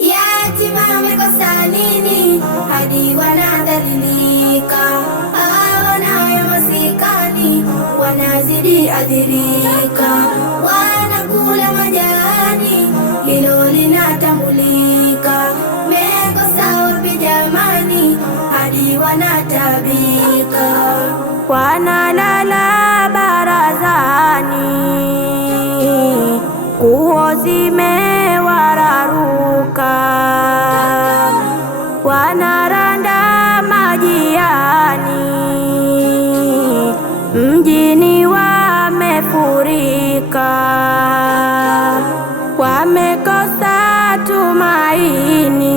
Yatima wamekosa nini hadi wanadhalilika? Wanayo masikani wanazidi adhirika, wanakula majani hilo linatambulika. Mekosa wapi jamani hadi wanatabika? Wanalala barazani, nguo zimewararuka, wanaranda majiani, mjini wamefurika, wamekosa tumaini,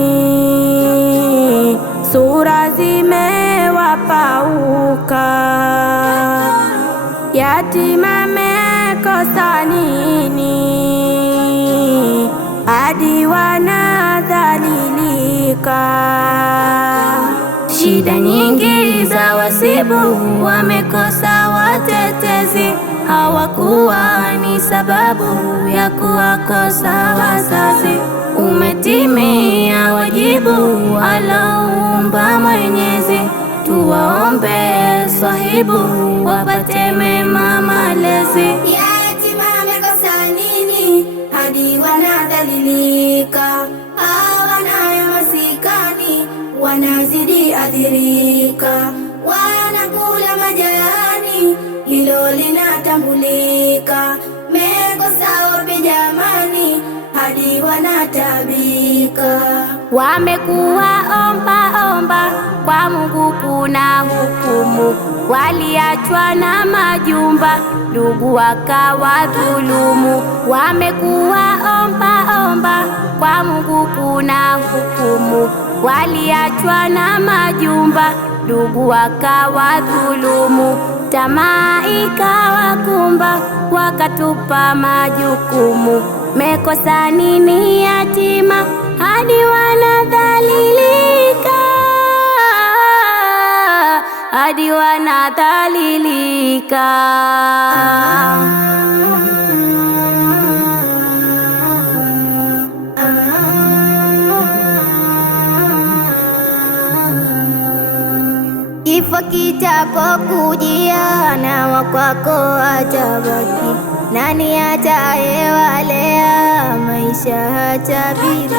sura zimewapauka. Yatima mekosa nini hadi wanadhalilika? Shida nyingi za wasibu, wamekosa watetezi, hawakuwa ni sababu ya kuwakosa wazazi. Umetimia wajibu aloumba Mwenyezi, tuwaombe swahibu wapate mema malezi. Yatima wamekosa nini hadi wanadhalilika? Wanayo masikani wanazidi adhirika, wanakula majani hilo linatambulika. Mekosa wapi jamani hadi wanatabika? Wamekuwa omba kwa Mungu kuna hukumu, waliachwa na majumba ndugu wakawadhulumu. Wamekuwa omba kwa Mungu kuna hukumu, waliachwa na majumba ndugu wakawadhulumu. Tamaa ikawakumba wakatupa majukumu. Mekosa nini yatima hadi wanadhalilika? Hadi wanadhalilika. Kifo kitapokujia na wakwako atabaki, nani atayewalea maisha hatabiriki?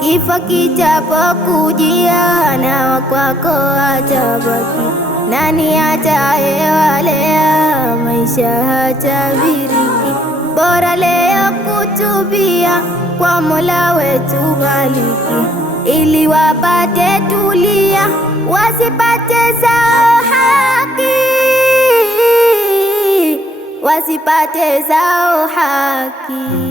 Kifo kitapokujia na wakwako atabaki, nani atayewalea maisha hatabiriki? Bora leo kutubia kwa Mola wetu baliki, ili wapate tulia wasipate zao haki, wasipate zao haki.